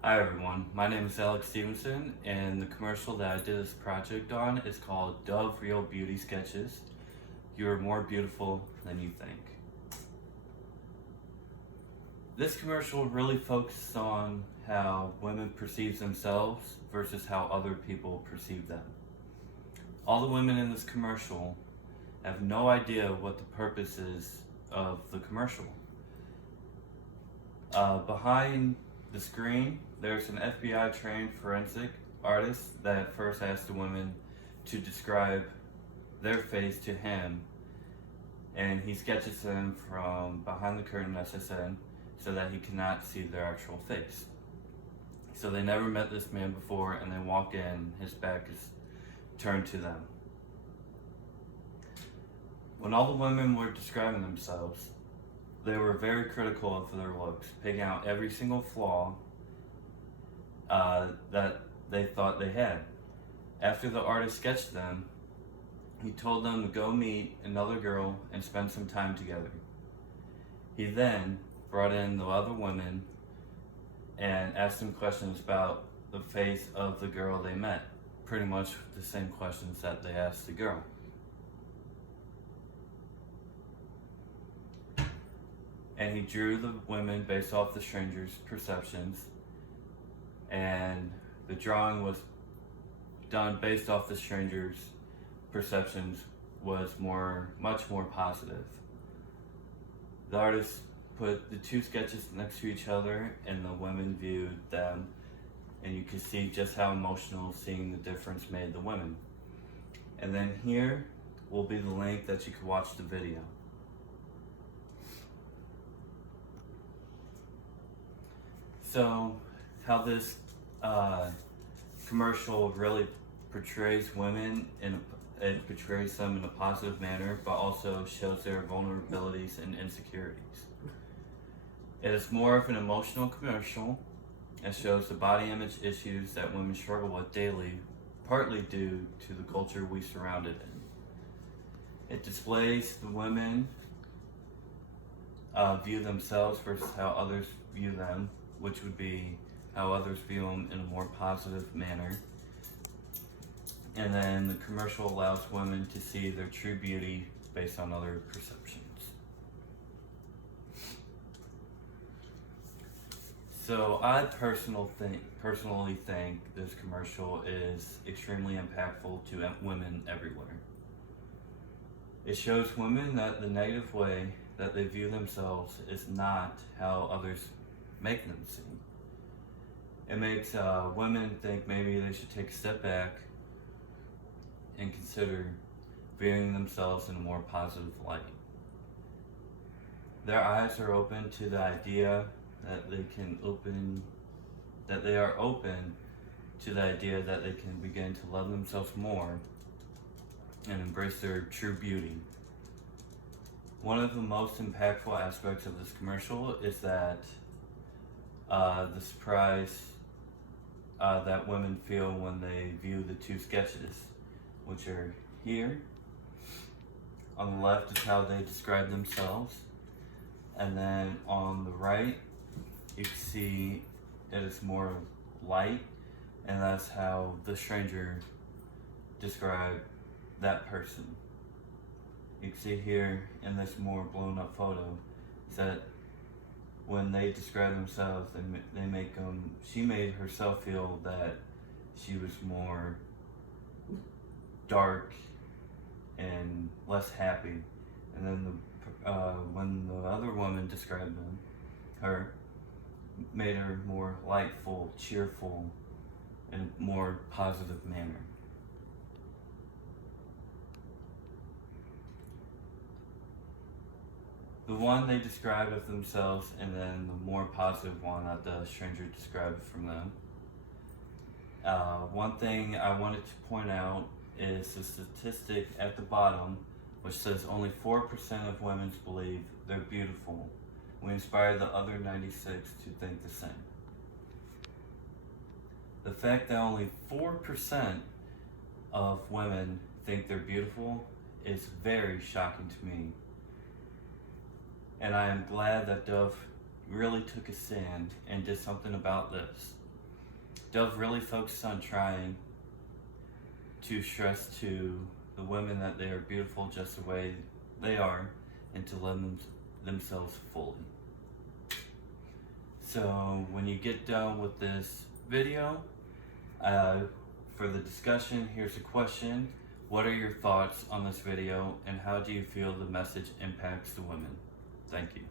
Hi everyone, my name is Stevenson, and the commercial that I did this project on is called Dove Real Beauty Sketches. You are more beautiful than you think. This commercial really focuses on how women perceive themselves versus how other people perceive them. All the women in this commercial have no idea what the purpose is of the commercial. Behind the screen, there's an FBI trained forensic artist that first asked the women to describe their face to him, and he sketches them from behind the curtain, as I said, so that he cannot see their actual face. So they never met this man before, and they walk in, his back is turned to them. When all the women were describing themselves, they were very critical of their looks, picking out every single flaw that they thought they had. After the artist sketched them, he told them to go meet another girl and spend some time together. He then brought in the other women and asked them questions about the face of the girl they met. Pretty much the same questions that they asked the girl. And he drew the women based off the stranger's perceptions, and the drawing was done based off the stranger's perceptions was much more positive. The artist put the two sketches next to each other, and the women viewed them, and you could see just how emotional seeing the difference made the women. And then here will be the link that you could watch the video. So, how this commercial really portrays women, it portrays them in a positive manner, but also shows their vulnerabilities and insecurities. It is more of an emotional commercial. It shows the body image issues that women struggle with daily, partly due to the culture we surrounded in. It displays the women view themselves versus how others view them, which would be how others view them in a more positive manner. And then the commercial allows women to see their true beauty based on other perceptions. So I personally think this commercial is extremely impactful to women everywhere. It shows women that the negative way that they view themselves is not how others make them see. It makes women think maybe they should take a step back and consider viewing themselves in a more positive light. Their eyes are open to the idea that they are open to the idea that they can begin to love themselves more and embrace their true beauty. One of the most impactful aspects of this commercial is that the surprise that women feel when they view the two sketches, which are here. On the left is how they describe themselves, and then on the right you can see it is more light, and that's how the stranger described that person. You can see here in this more blown up photo is that when they describe themselves, they make them. She made herself feel that she was more dark and less happy, and then when the other woman described her made her more lightful, cheerful, in a more positive manner. The one they describe of themselves, and then the more positive one that the stranger described from them. One thing I wanted to point out is the statistic at the bottom, which says only 4% of women believe they're beautiful. We inspire the other 96 to think the same. The fact that only 4% of women think they're beautiful is very shocking to me. And I am glad that Dove really took a stand and did something about this. Dove really focused on trying to stress to the women that they are beautiful just the way they are and to love themselves fully. So when you get done with this video, for the discussion, here's a question. What are your thoughts on this video and how do you feel the message impacts the women? Thank you.